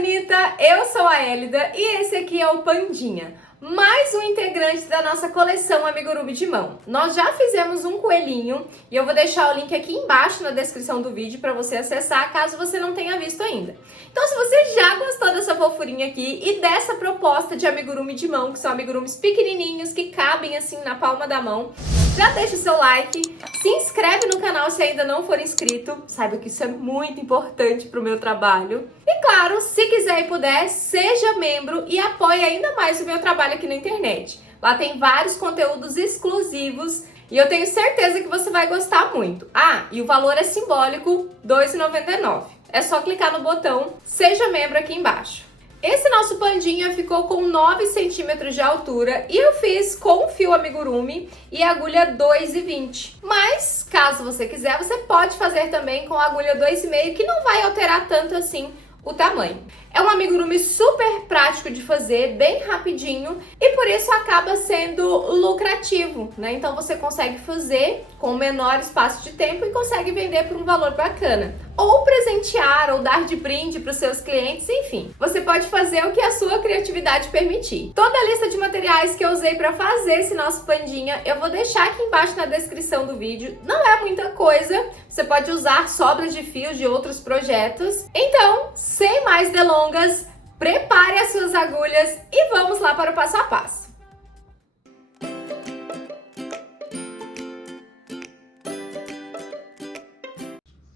bonita! Eu sou a Elida e esse aqui é o Pandinha, mais um integrante da nossa coleção Amigurumi de mão. Nós já fizemos um coelhinho e eu vou deixar o link aqui embaixo na descrição do vídeo para você acessar, caso você não tenha visto ainda. Então, se você já gostou dessa fofurinha aqui e dessa proposta de amigurumi de mão, que são amigurumis pequenininhos que cabem assim na palma da mão, já deixa o seu like, se inscreve no canal se ainda não for inscrito, saiba que isso é muito importante para o meu trabalho. E claro, se quiser e puder, seja membro e apoie ainda mais o meu trabalho aqui na internet. Lá tem vários conteúdos exclusivos e eu tenho certeza que você vai gostar muito. Ah, e o valor é simbólico, R$ 2,99. É só clicar no botão Seja Membro aqui embaixo. Esse nosso pandinha ficou com 9 centímetros de altura e eu fiz com fio amigurumi e agulha 2,20. Mas, caso você quiser, você pode fazer também com agulha 2,5, que não vai alterar tanto assim o tamanho. É um amigurumi super prático de fazer, bem rapidinho e por isso acaba sendo lucrativo, né? Então você consegue fazer com menor espaço de tempo e consegue vender por um valor bacana. Ou presentear, ou dar de brinde para os seus clientes, enfim. Você pode fazer o que a sua criatividade permitir. Toda a lista de materiais que eu usei para fazer esse nosso pandinha, eu vou deixar aqui embaixo na descrição do vídeo. Não é muita coisa, você pode usar sobras de fios de outros projetos. Então, sem mais delongas, prepare as suas agulhas e vamos lá para o passo a passo.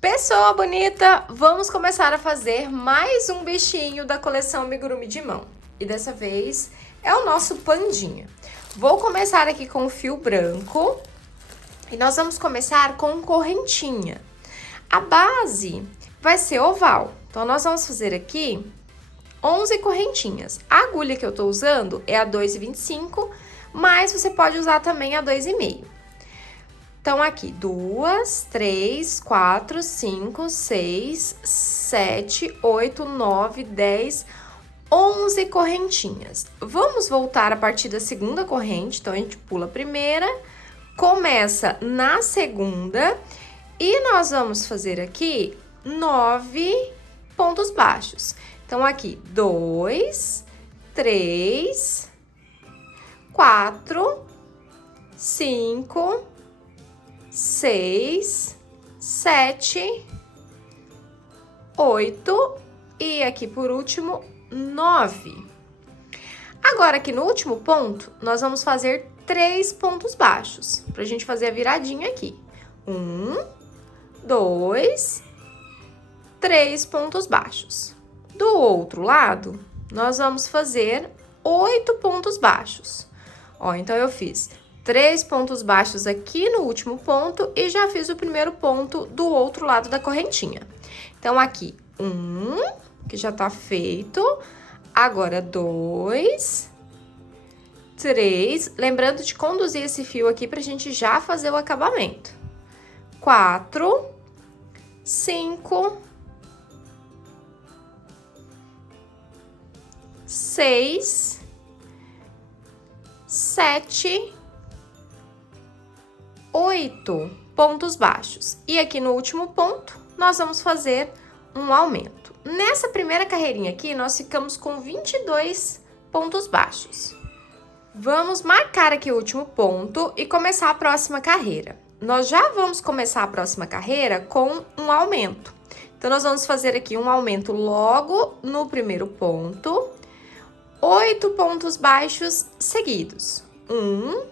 Pessoa bonita, vamos começar a fazer mais um bichinho da coleção amigurumi de mão. E dessa vez é o nosso pandinha. Vou começar aqui com o fio branco e nós vamos começar com correntinha. A base vai ser oval, então nós vamos fazer aqui 11 correntinhas. A agulha que eu tô usando é a 2,25, mas você pode usar também a 2,5. Então, aqui, 2, 3, 4, 5, 6, 7, 8, 9, 10, 11 correntinhas. Vamos voltar a partir da segunda corrente, então a gente pula a primeira, começa na segunda e nós vamos fazer aqui 9 pontos baixos. Então, aqui, 2, 3, 4, 5, 6, 7, 8 e aqui por último 9. Agora aqui no último ponto, nós vamos fazer 3 pontos baixos, pra gente fazer a viradinha aqui. 1, 2, 3 pontos baixos. Do outro lado, nós vamos fazer 8 pontos baixos. Ó, então eu fiz 3 pontos baixos aqui no último ponto e já fiz o primeiro ponto do outro lado da correntinha. Então, aqui, 1, que já tá feito. Agora, 2, 3. Lembrando de conduzir esse fio aqui pra gente já fazer o acabamento. 4, 5, 6, 7, 8 pontos baixos. E aqui no último ponto, nós vamos fazer um aumento. Nessa primeira carreirinha aqui, nós ficamos com 22 pontos baixos. Vamos marcar aqui o último ponto e começar a próxima carreira. Nós já vamos começar a próxima carreira com um aumento. Então, nós vamos fazer aqui um aumento logo no primeiro ponto. 8 pontos baixos seguidos. 1,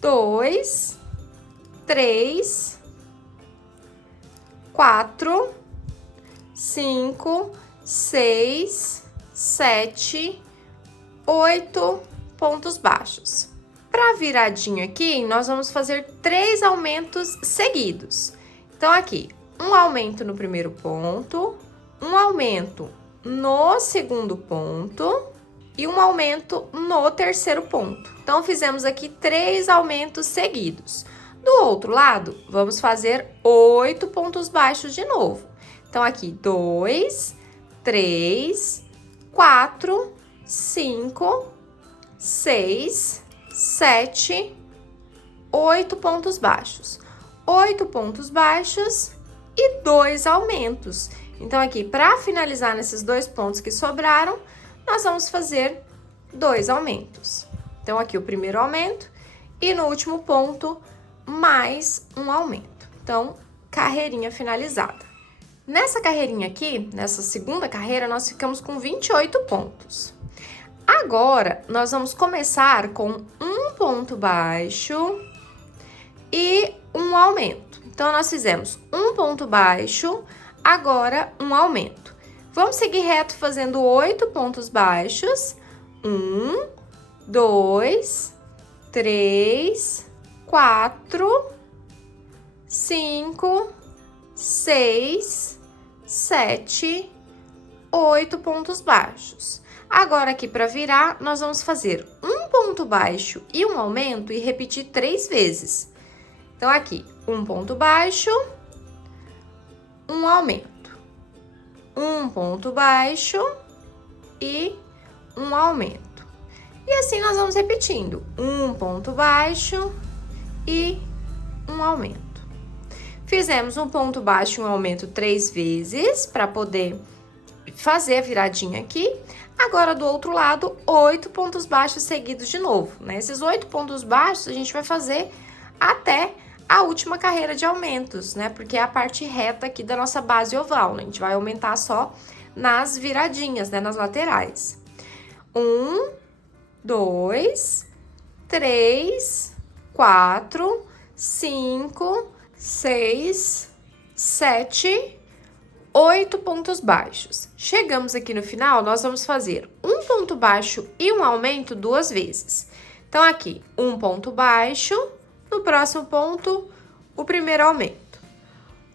2, 3, 4, 5, 6, 7, 8 pontos baixos. Para a viradinha aqui, nós vamos fazer 3 aumentos seguidos. Então, aqui, um aumento no primeiro ponto, um aumento no segundo ponto e um aumento no terceiro ponto. Então, fizemos aqui 3 aumentos seguidos. Do outro lado, vamos fazer 8 pontos baixos de novo. Então, aqui, 2, 3, 4, 5, 6, 7, 8 pontos baixos. 8 pontos baixos e 2 aumentos. Então, aqui, para finalizar nesses 2 pontos que sobraram, nós vamos fazer 2 aumentos. Então, aqui o primeiro aumento e no último ponto, mais um aumento. Então, carreirinha finalizada. Nessa carreirinha aqui, nessa segunda carreira, nós ficamos com 28 pontos. Agora, nós vamos começar com um ponto baixo e um aumento. Então, nós fizemos um ponto baixo, agora um aumento. Vamos seguir reto fazendo 8 pontos baixos. 1, 2, 3, 4, 5, 6, 7, 8 pontos baixos. Agora, aqui para virar, nós vamos fazer um ponto baixo e um aumento e repetir 3 vezes. Então, aqui, um ponto baixo, um aumento. Um ponto baixo e um aumento. E assim nós vamos repetindo. Um ponto baixo e um aumento. Fizemos um ponto baixo e um aumento 3 vezes para poder fazer a viradinha aqui. Agora, do outro lado, 8 pontos baixos seguidos de novo, né? Esses 8 pontos baixos a gente vai fazer até a última carreira de aumentos, né? Porque é a parte reta aqui da nossa base oval, né? A gente vai aumentar só nas viradinhas, né? Nas laterais. 1, 2, 3, 4, 5, 6, 7, 8 pontos baixos. Chegamos aqui no final, nós vamos fazer um ponto baixo e um aumento 2 vezes. Então, aqui, um ponto baixo, no próximo ponto, o primeiro aumento.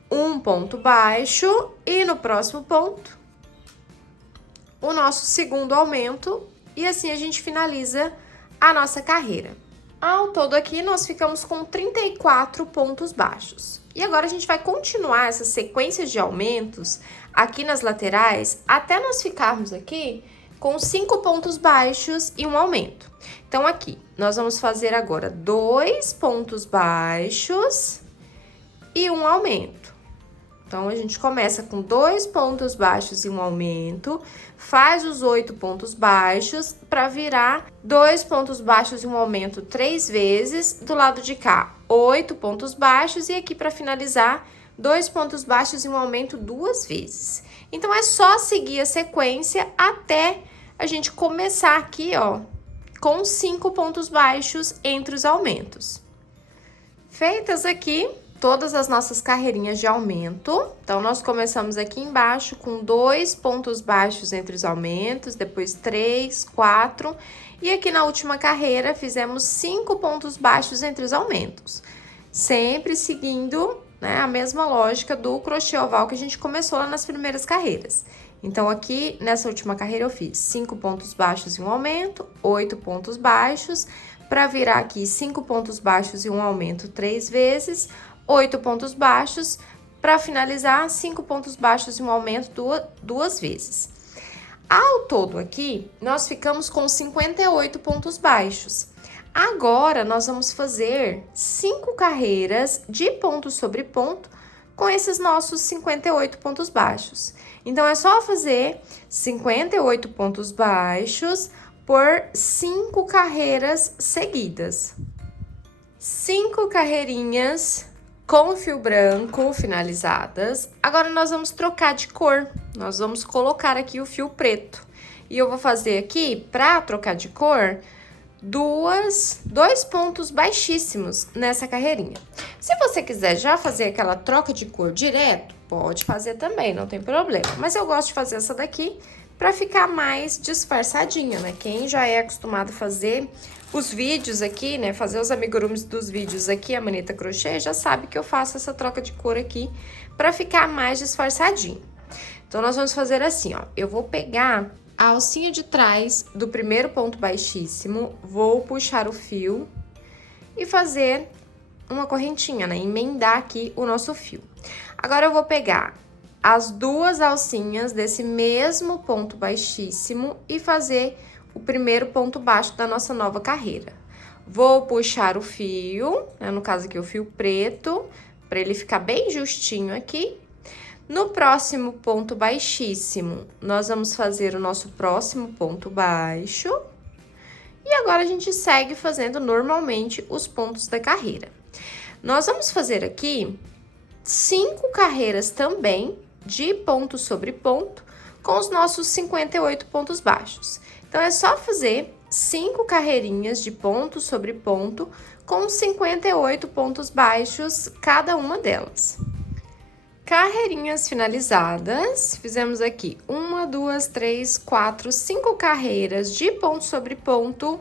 Um ponto baixo e no próximo ponto, o nosso segundo aumento. E assim a gente finaliza a nossa carreira. Ao todo aqui, nós ficamos com 34 pontos baixos. E agora a gente vai continuar essa sequência de aumentos aqui nas laterais até nós ficarmos aqui com 5 pontos baixos e um aumento. Então, aqui, nós vamos fazer agora 2 pontos baixos e um aumento. Então, a gente começa com 2 pontos baixos e um aumento, faz os 8 pontos baixos para virar 2 pontos baixos e um aumento 3 vezes. Do lado de cá, 8 pontos baixos e aqui para finalizar, 2 pontos baixos e um aumento 2 vezes. Então, é só seguir a sequência até a gente começar aqui, ó, com 5 pontos baixos entre os aumentos. Feitas aqui todas as nossas carreirinhas de aumento, então nós começamos aqui embaixo com 2 pontos baixos entre os aumentos, depois 3, 4, e aqui na última carreira fizemos 5 pontos baixos entre os aumentos, sempre seguindo, né, a mesma lógica do crochê oval que a gente começou lá nas primeiras carreiras. Então, aqui nessa última carreira eu fiz 5 pontos baixos e um aumento, 8 pontos baixos, para virar aqui 5 pontos baixos e um aumento 3 vezes, 8 pontos baixos, para finalizar 5 pontos baixos e um aumento 2 vezes. Ao todo aqui, nós ficamos com 58 pontos baixos. Agora, nós vamos fazer 5 carreiras de ponto sobre ponto com esses nossos 58 pontos baixos. Então, é só fazer 58 pontos baixos por 5 carreiras seguidas. 5 carreirinhas com fio branco finalizadas. Agora, nós vamos trocar de cor. Nós vamos colocar aqui o fio preto. E eu vou fazer aqui, para trocar de cor, 2 pontos baixíssimos nessa carreirinha. Se você quiser já fazer aquela troca de cor direto, pode fazer também, não tem problema. Mas eu gosto de fazer essa daqui para ficar mais disfarçadinha, né? Quem já é acostumado a fazer os vídeos aqui, né? Fazer os amigurumis dos vídeos aqui, a maneta crochê, já sabe que eu faço essa troca de cor aqui para ficar mais disfarçadinho. Então, nós vamos fazer assim, ó. Eu vou pegar a alcinha de trás do primeiro ponto baixíssimo, vou puxar o fio e fazer uma correntinha, né? Emendar aqui o nosso fio. Agora, eu vou pegar as 2 alcinhas desse mesmo ponto baixíssimo e fazer o primeiro ponto baixo da nossa nova carreira. Vou puxar o fio, né? No caso aqui o fio preto, para ele ficar bem justinho aqui. No próximo ponto baixíssimo, nós vamos fazer o nosso próximo ponto baixo. E agora a gente segue fazendo normalmente os pontos da carreira. Nós vamos fazer aqui 5 carreiras também de ponto sobre ponto com os nossos 58 pontos baixos. Então, é só fazer 5 carreirinhas de ponto sobre ponto com 58 pontos baixos cada uma delas. Carreirinhas finalizadas, fizemos aqui 1, 2, 3, 4, 5 carreiras de ponto sobre ponto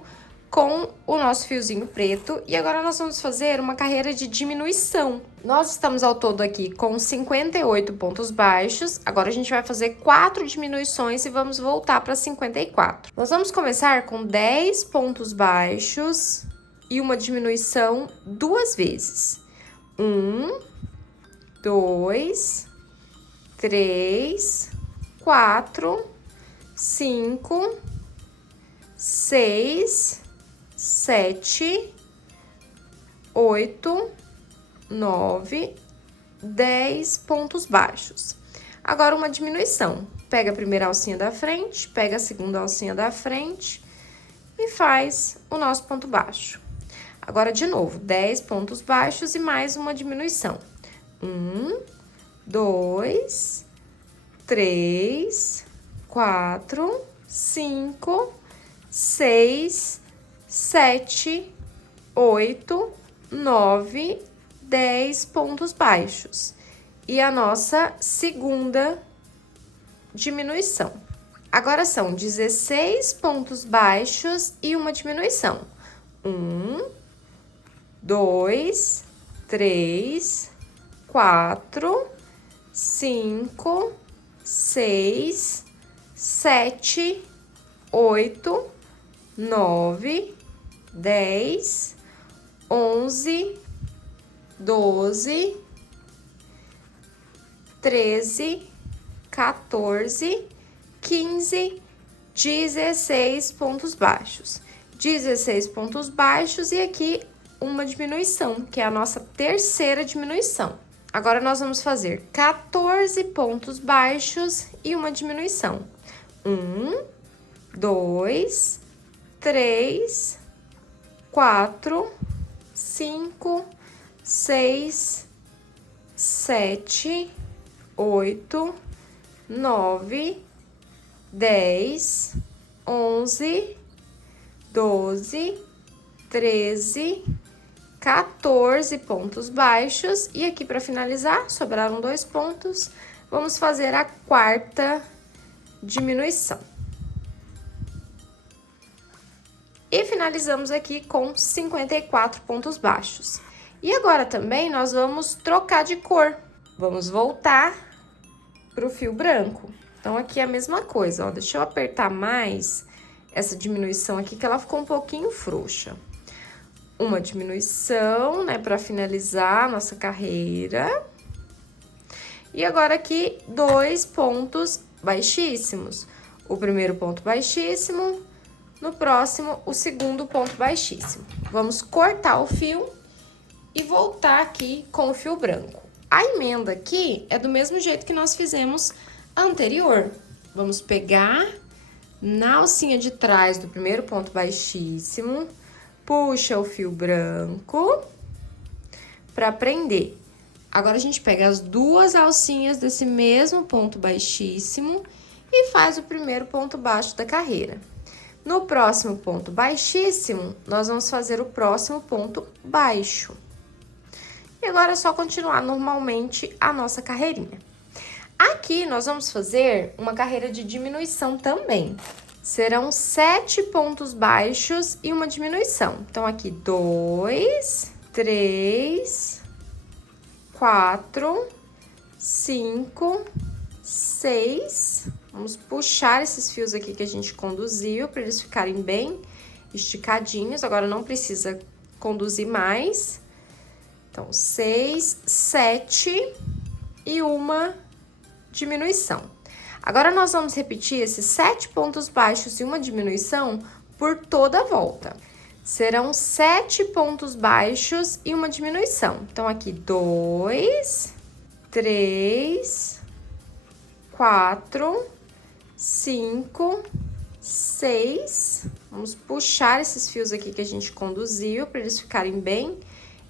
com o nosso fiozinho preto. E agora nós vamos fazer uma carreira de diminuição. Nós estamos ao todo aqui com 58 pontos baixos, agora a gente vai fazer 4 diminuições e vamos voltar para 54. Nós vamos começar com 10 pontos baixos e uma diminuição 2 vezes. 1, 2, 3, 4, 5, 6, 7, 8, 9, 10 pontos baixos. Agora, uma diminuição. Pega a primeira alcinha da frente, pega a segunda alcinha da frente e faz o nosso ponto baixo. Agora, de novo, 10 pontos baixos e mais uma diminuição. 1, 2, 3, 4, 5, 6, 7, 8, 9, 10 pontos baixos. E a nossa segunda diminuição. Agora são 16 pontos baixos e uma diminuição. 1, 2, 3, 4, 5, 6, 7, 8, 9, 10, 11, 12, 13, 14, 15, 16 pontos baixos. 16 pontos baixos e aqui uma diminuição, que é a nossa terceira diminuição. Agora, nós vamos fazer 14 pontos baixos e uma diminuição. 1, 2, 3, 4, 5, 6, 7, 8, 9, 10, 11, 12, 13, 14 pontos baixos. E aqui, para finalizar, sobraram 2 pontos. Vamos fazer a quarta diminuição. E finalizamos aqui com 54 pontos baixos. E agora também nós vamos trocar de cor. Vamos voltar para o fio branco. Então, aqui é a mesma coisa, ó. Deixa eu apertar mais essa diminuição aqui, que ela ficou um pouquinho frouxa. Uma diminuição, né, para finalizar a nossa carreira. E agora aqui, 2 pontos baixíssimos. O primeiro ponto baixíssimo, no próximo, o segundo ponto baixíssimo. Vamos cortar o fio e voltar aqui com o fio branco. A emenda aqui é do mesmo jeito que nós fizemos anterior. Vamos pegar na alcinha de trás do primeiro ponto baixíssimo, puxa o fio branco para prender. Agora, a gente pega as 2 alcinhas desse mesmo ponto baixíssimo e faz o primeiro ponto baixo da carreira. No próximo ponto baixíssimo, nós vamos fazer o próximo ponto baixo. E agora é só continuar normalmente a nossa carreirinha. Aqui, nós vamos fazer uma carreira de diminuição também. Serão 7 pontos baixos e uma diminuição. Então, aqui, 2, 3, 4, 5, 6. Vamos puxar esses fios aqui que a gente conduziu para eles ficarem bem esticadinhos. Agora, não precisa conduzir mais. Então, 6, 7 e uma diminuição. Agora, nós vamos repetir esses 7 pontos baixos e uma diminuição por toda a volta. Serão 7 pontos baixos e uma diminuição. Então, aqui, 2, 3, 4, 5, 6. Vamos puxar esses fios aqui que a gente conduziu para eles ficarem bem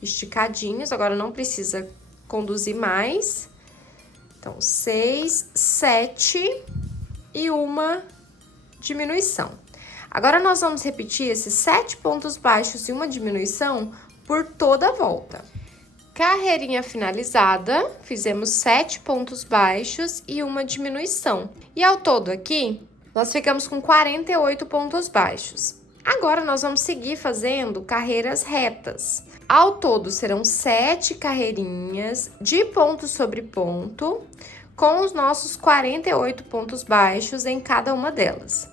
esticadinhos. Agora não precisa conduzir mais. Então, 6, 7 e uma diminuição. Agora, nós vamos repetir esses 7 pontos baixos e uma diminuição por toda a volta. Carreirinha finalizada, fizemos 7 pontos baixos e uma diminuição. E ao todo aqui, nós ficamos com 48 pontos baixos. Agora, nós vamos seguir fazendo carreiras retas. Ao todo, serão 7 carreirinhas de ponto sobre ponto, com os nossos 48 pontos baixos em cada uma delas.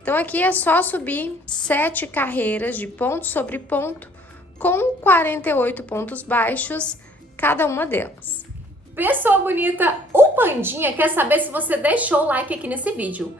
Então, aqui é só subir 7 carreiras de ponto sobre ponto, com 48 pontos baixos, cada uma delas. Pessoa bonita, o Pandinha quer saber se você deixou o like aqui nesse vídeo.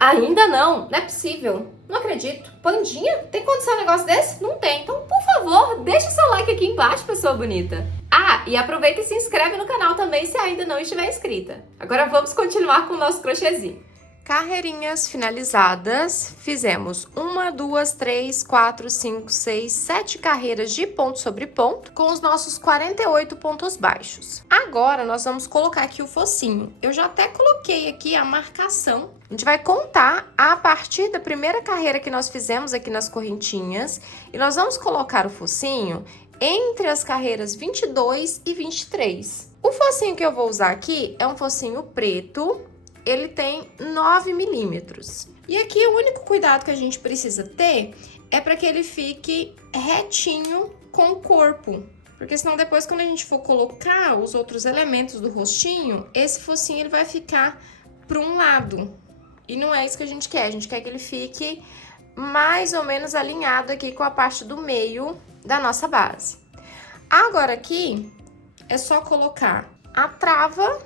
Ainda não? Não é possível. Não acredito. Pandinha? Tem condição um negócio desse? Não tem. Então, por favor, deixa o seu like aqui embaixo, pessoa bonita. Ah, e aproveita e se inscreve no canal também se ainda não estiver inscrita. Agora vamos continuar com o nosso crochêzinho. Carreirinhas finalizadas, fizemos 1, 2, 3, 4, 5, 6, 7 carreiras de ponto sobre ponto com os nossos 48 pontos baixos. Agora, nós vamos colocar aqui o focinho. Eu já até coloquei aqui a marcação. A gente vai contar a partir da primeira carreira que nós fizemos aqui nas correntinhas e nós vamos colocar o focinho entre as carreiras 22 e 23. O focinho que eu vou usar aqui é um focinho preto. Ele tem 9 milímetros. E aqui o único cuidado que a gente precisa ter é para que ele fique retinho com o corpo. Porque senão depois quando a gente for colocar os outros elementos do rostinho, esse focinho ele vai ficar para um lado. E não é isso que a gente quer que ele fique mais ou menos alinhado aqui com a parte do meio da nossa base. Agora aqui é só colocar a trava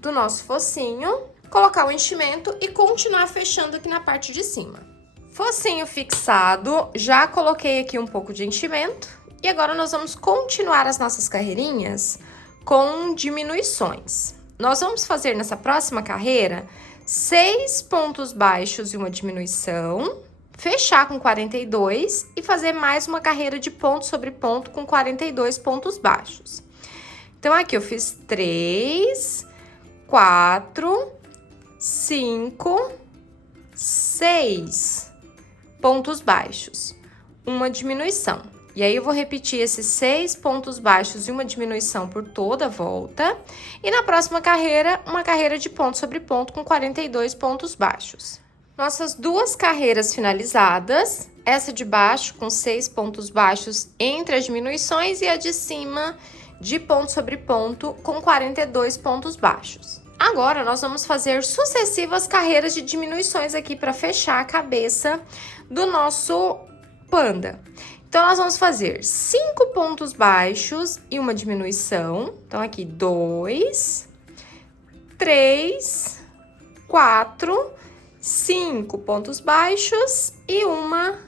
do nosso focinho, colocar o enchimento e continuar fechando aqui na parte de cima. Focinho fixado, já coloquei aqui um pouco de enchimento. E agora nós vamos continuar as nossas carreirinhas com diminuições. Nós vamos fazer nessa próxima carreira 6 pontos baixos e uma diminuição, fechar com 42 e fazer mais uma carreira de ponto sobre ponto com 42 pontos baixos. Então, aqui eu fiz 3, 4... 5, 6 pontos baixos, uma diminuição. E aí, eu vou repetir esses 6 pontos baixos e uma diminuição por toda a volta. E na próxima carreira, uma carreira de ponto sobre ponto com 42 pontos baixos. Nossas 2 carreiras finalizadas, essa de baixo com 6 pontos baixos entre as diminuições e a de cima de ponto sobre ponto com 42 pontos baixos. Agora, nós vamos fazer sucessivas carreiras de diminuições aqui para fechar a cabeça do nosso panda. Então, nós vamos fazer 5 pontos baixos e uma diminuição. Então, aqui 2, 3, 4, 5 pontos baixos e uma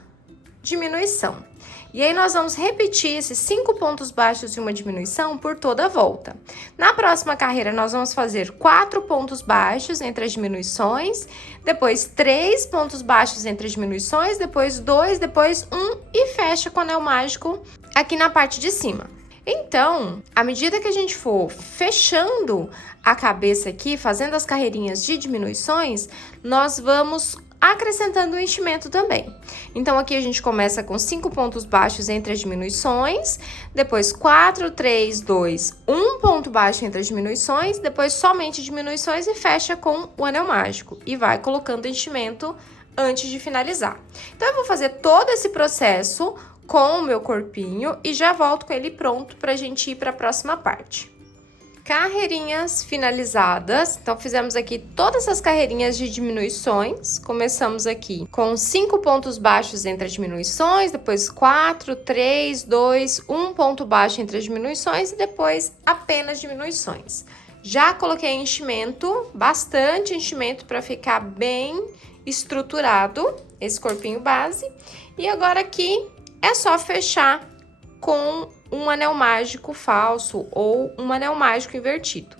diminuição. E aí, nós vamos repetir esses 5 pontos baixos e uma diminuição por toda a volta. Na próxima carreira, nós vamos fazer 4 pontos baixos entre as diminuições, depois 3 pontos baixos entre as diminuições, depois 2, depois 1 e fecha com o anel mágico aqui na parte de cima. Então, à medida que a gente for fechando a cabeça aqui, fazendo as carreirinhas de diminuições, nós vamos acrescentando o enchimento também. Então, aqui a gente começa com 5 pontos baixos entre as diminuições, depois 4, 3, 2, 1 ponto baixo entre as diminuições, depois somente diminuições e fecha com o anel mágico. E vai colocando enchimento antes de finalizar. Então, eu vou fazer todo esse processo com o meu corpinho e já volto com ele pronto pra gente ir para a próxima parte. Carreirinhas finalizadas. Então, fizemos aqui todas as carreirinhas de diminuições. Começamos aqui com 5 pontos baixos entre as diminuições, depois 4, 3, 2, 1 ponto baixo entre as diminuições e depois apenas diminuições. Já coloquei enchimento, bastante enchimento para ficar bem estruturado esse corpinho base. E agora aqui é só fechar com um anel mágico falso ou um anel mágico invertido.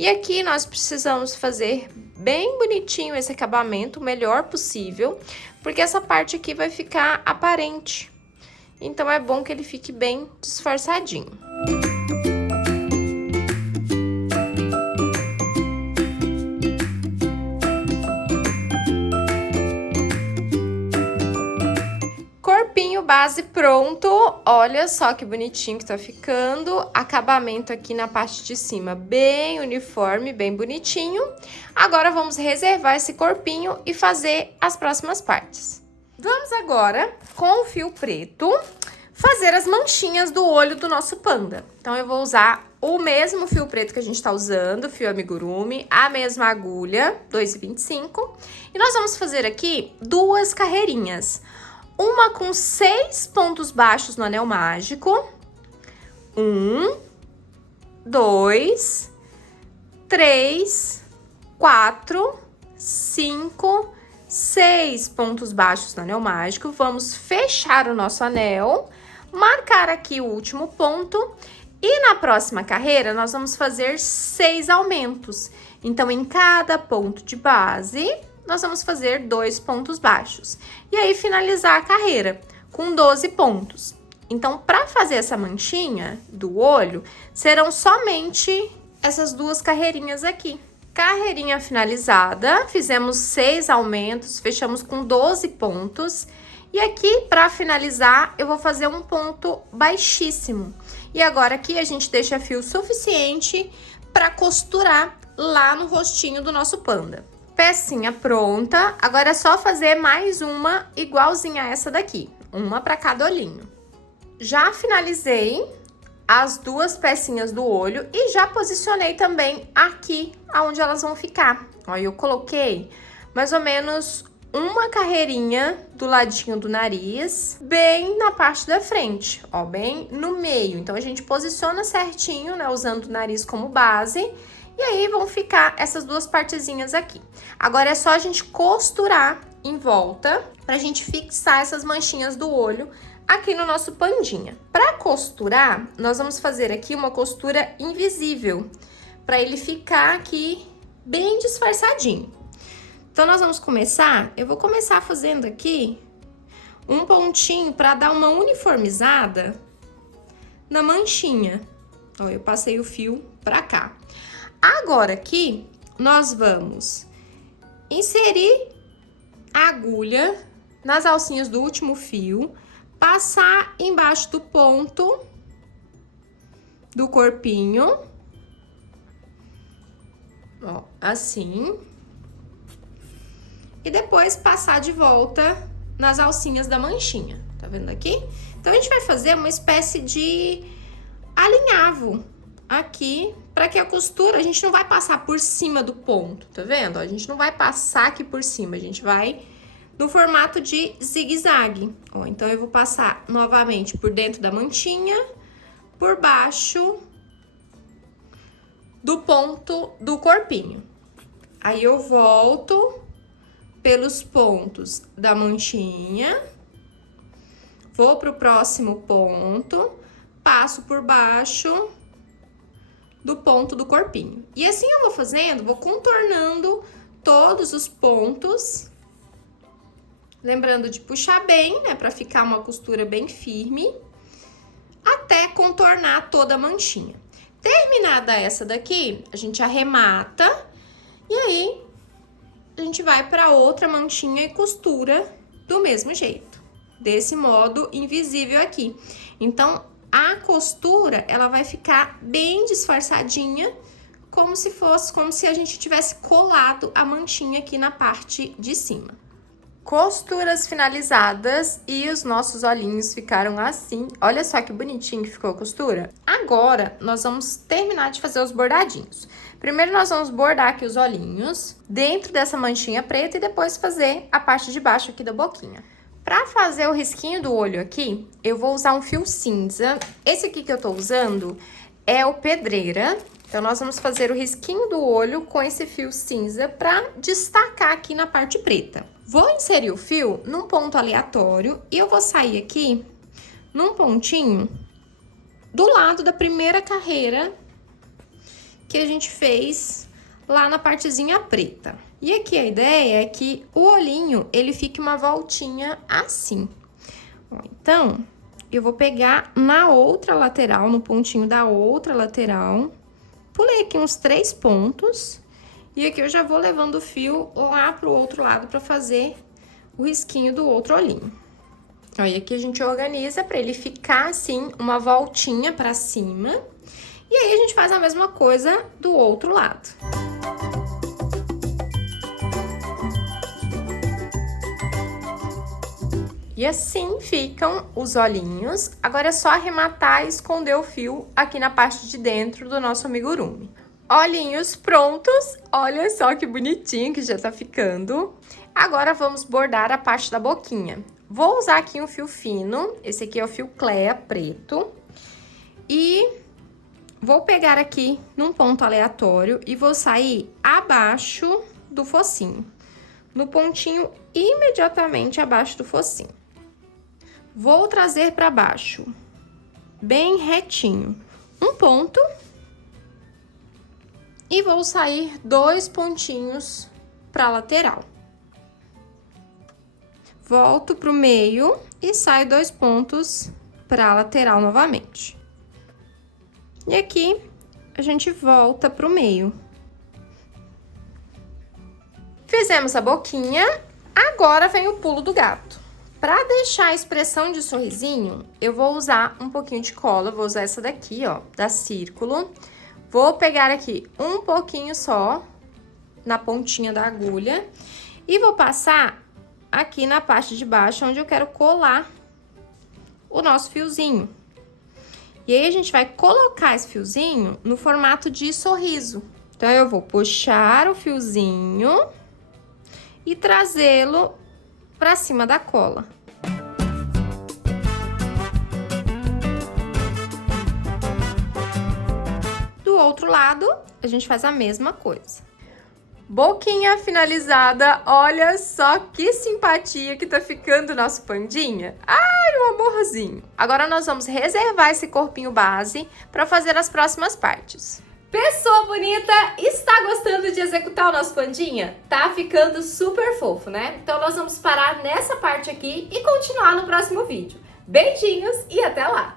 E aqui nós precisamos fazer bem bonitinho esse acabamento, o melhor possível, porque essa parte aqui vai ficar aparente. Então, é bom que ele fique bem disfarçadinho. Corpinho base pronto, olha só que bonitinho que tá ficando, acabamento aqui na parte de cima bem uniforme, bem bonitinho. Agora vamos reservar esse corpinho e fazer as próximas partes. Vamos agora, com o fio preto, fazer as manchinhas do olho do nosso panda. Então, eu vou usar o mesmo fio preto que a gente tá usando, fio amigurumi, a mesma agulha, 2,25. E nós vamos fazer aqui 2 carreirinhas. Uma com 6 pontos baixos no anel mágico. 1, 2, 3, 4, 5, 6 pontos baixos no anel mágico. Vamos fechar o nosso anel, marcar aqui o último ponto. E na próxima carreira, nós vamos fazer 6 aumentos. Então, em cada ponto de base, nós vamos fazer 2 pontos baixos. E aí, finalizar a carreira com 12 pontos. Então, para fazer essa manchinha do olho, serão somente essas 2 carreirinhas aqui. Carreirinha finalizada, fizemos 6 aumentos, fechamos com 12 pontos. E aqui, para finalizar, eu vou fazer um ponto baixíssimo. E agora aqui a gente deixa fio suficiente para costurar lá no rostinho do nosso panda. Pecinha pronta, agora é só fazer mais uma igualzinha a essa daqui, uma para cada olhinho. Já finalizei as 2 pecinhas do olho e já posicionei também aqui aonde elas vão ficar. Ó, eu coloquei mais ou menos uma carreirinha do ladinho do nariz, bem na parte da frente, ó, bem no meio. Então, a gente posiciona certinho, né, usando o nariz como base. E aí, vão ficar essas 2 partezinhas aqui. Agora, é só a gente costurar em volta pra gente fixar essas manchinhas do olho aqui no nosso pandinha. Pra costurar, nós vamos fazer aqui uma costura invisível, pra ele ficar aqui bem disfarçadinho. Então, nós vamos começar, eu vou começar fazendo aqui um pontinho pra dar uma uniformizada na manchinha. Ó, eu passei o fio pra cá. Agora aqui, nós vamos inserir a agulha nas alcinhas do último fio, passar embaixo do ponto do corpinho, ó, assim. E depois passar de volta nas alcinhas da manchinha, tá vendo aqui? Então, a gente vai fazer uma espécie de alinhavo aqui, para que a costura, a gente não vai passar por cima do ponto, tá vendo? A gente não vai passar aqui por cima, a gente vai no formato de zigue-zague. Ó, então, eu vou passar novamente por dentro da manchinha, por baixo do ponto do corpinho. Aí, eu volto pelos pontos da manchinha, vou pro próximo ponto, passo por baixo do ponto do corpinho. E assim eu vou fazendo, vou contornando todos os pontos, lembrando de puxar bem, né, pra ficar uma costura bem firme, até contornar toda a manchinha. Terminada essa daqui, a gente arremata, e aí a gente vai pra outra manchinha e costura do mesmo jeito, desse modo invisível aqui. Então, a costura, ela vai ficar bem disfarçadinha, como se a gente tivesse colado a manchinha aqui na parte de cima. Costuras finalizadas e os nossos olhinhos ficaram assim. Olha só que bonitinho que ficou a costura. Agora, nós vamos terminar de fazer os bordadinhos. Primeiro, nós vamos bordar aqui os olhinhos dentro dessa manchinha preta e depois fazer a parte de baixo aqui da boquinha. Pra fazer o risquinho do olho aqui, eu vou usar um fio cinza. Esse aqui que eu tô usando é o pedreira. Então, nós vamos fazer o risquinho do olho com esse fio cinza pra destacar aqui na parte preta. Vou inserir o fio num ponto aleatório e eu vou sair aqui num pontinho do lado da primeira carreira que a gente fez lá na partezinha preta. E aqui a ideia é que o olhinho, ele fique uma voltinha assim. Então, eu vou pegar na outra lateral, no pontinho da outra lateral, pulei aqui uns 3 pontos, e aqui eu já vou levando o fio lá pro outro lado para fazer o risquinho do outro olhinho. Ó, e aqui a gente organiza para ele ficar assim, uma voltinha para cima, e aí a gente faz a mesma coisa do outro lado. E assim ficam os olhinhos. Agora é só arrematar e esconder o fio aqui na parte de dentro do nosso amigurumi. Olhinhos prontos, olha só que bonitinho que já tá ficando. Agora vamos bordar a parte da boquinha. Vou usar aqui um fio fino, esse aqui é o fio Clea preto. E vou pegar aqui num ponto aleatório e vou sair abaixo do focinho. No pontinho imediatamente abaixo do focinho. Vou trazer para baixo, bem retinho, um ponto. E vou sair 2 pontinhos para a lateral. Volto pro meio e saio 2 pontos para a lateral novamente. E aqui, a gente volta pro meio. Fizemos a boquinha, agora vem o pulo do gato. Para deixar a expressão de sorrisinho, eu vou usar um pouquinho de cola, vou usar essa daqui, ó, da Círculo. Vou pegar aqui um pouquinho só, na pontinha da agulha, e vou passar aqui na parte de baixo, onde eu quero colar o nosso fiozinho. E aí, a gente vai colocar esse fiozinho no formato de sorriso. Então, eu vou puxar o fiozinho e trazê-lo para cima da cola. Do outro lado, a gente faz a mesma coisa. Boquinha finalizada, olha só que simpatia que tá ficando o nosso pandinha. Ai, um amorzinho. Agora nós vamos reservar esse corpinho base para fazer as próximas partes. Pessoa bonita, está gostando de executar o nosso pandinha? Tá ficando super fofo, né? Então nós vamos parar nessa parte aqui e continuar no próximo vídeo. Beijinhos e até lá!